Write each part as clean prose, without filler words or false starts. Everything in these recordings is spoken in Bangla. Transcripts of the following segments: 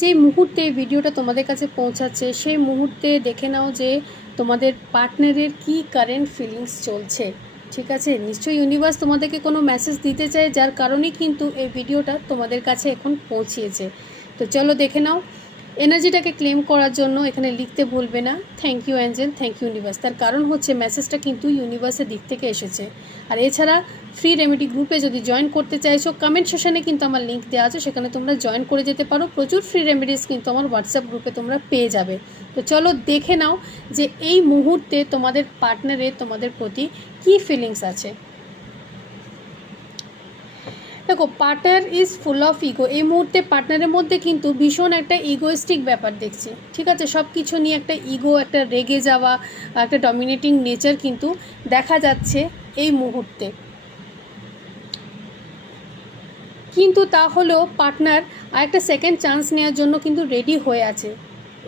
যে মুহূর্তে ভিডিওটা তোমাদের কাছে পৌঁছাচ্ছে সেই মুহূর্তে দেখে নাও যে তোমাদের পার্টনারের কি কারেন্ট ফিলিংস চলছে। ঠিক আছে, নিশ্চয়ই ইউনিভার্স তোমাদেরকে কোনো মেসেজ দিতে চায়, যার কারণেই কিন্তু এই ভিডিওটা তোমাদের কাছে এখন পৌঁছিয়েছে। তো চলো দেখে নাও। এনার্জিটাকে ক্লেম করার জন্য এখানে লিখতে ভুলবে না thank you angel, thank you universe. তার কারণ হচ্ছে মেসেজটা কিন্তু ইউনিভার্সের দিক থেকে এসেছে। আর এছাড়া ফ্রি রেমেডি গ্রুপে যদি জয়েন করতে চাইছো, কমেন্ট সেশনে কিন্তু আমার লিঙ্ক দেওয়া আছে, সেখানে তোমরা জয়েন করে যেতে পারো। প্রচুর ফ্রি রেমেডিস কিন্তু আমার হোয়াটসঅ্যাপ গ্রুপে তোমরা পেয়ে যাবে। তো চলো দেখে নাও যে এই মুহূর্তে তোমাদের পার্টনারের তোমাদের প্রতি কী ফিলিংস আছে। দেখো, partner is full of ego. এই মুহূর্তে পার্টনারের মধ্যে কিন্তু ভীষণ একটা ইগোইস্টিক ব্যাপার দেখছি। ঠিক আছে, সব কিছু নিয়ে একটা ইগো, একটা রেগে যাওয়া, একটা ডমিনেটিং নেচার কিন্তু দেখা যাচ্ছে এই মুহূর্তে। কিন্তু তা হলেও পার্টনার আরেকটা সেকেন্ড চান্স নেওয়ার জন্য কিন্তু রেডি হয়ে আছে।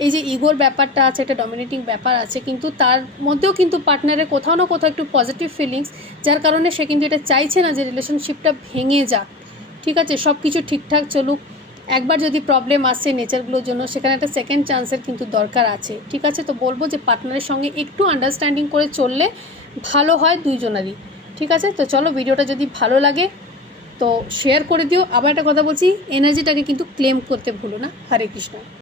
এই যে ইগোর ব্যাপারটা আছে, একটা ডমিনেটিং ব্যাপার আছে, কিন্তু তার মধ্যেও কিন্তু পার্টনারের কোথাও না কোথাও একটু পজিটিভ ফিলিংস, যার কারণে সে কিন্তু এটা চাইছে না যে রিলেশনশিপটা ভেঙে যাক। ঠিক আছে, সব কিছু ঠিকঠাক চলুক। একবার যদি প্রবলেম আসে নেচারগুলোর জন্য, সেখানে একটা সেকেন্ড চান্সের কিন্তু দরকার আছে। ঠিক আছে, তো বলবো যে পার্টনারের সঙ্গে একটু আন্ডারস্ট্যান্ডিং করে চললে ভালো হয় দুইজনারই। ঠিক আছে, তো চলো ভিডিওটা যদি ভালো লাগে তো শেয়ার করে দিও। আবার একটা কথা বলছি, এনার্জিটাকে কিন্তু ক্লেম করতে ভুলো না। হরে কৃষ্ণ।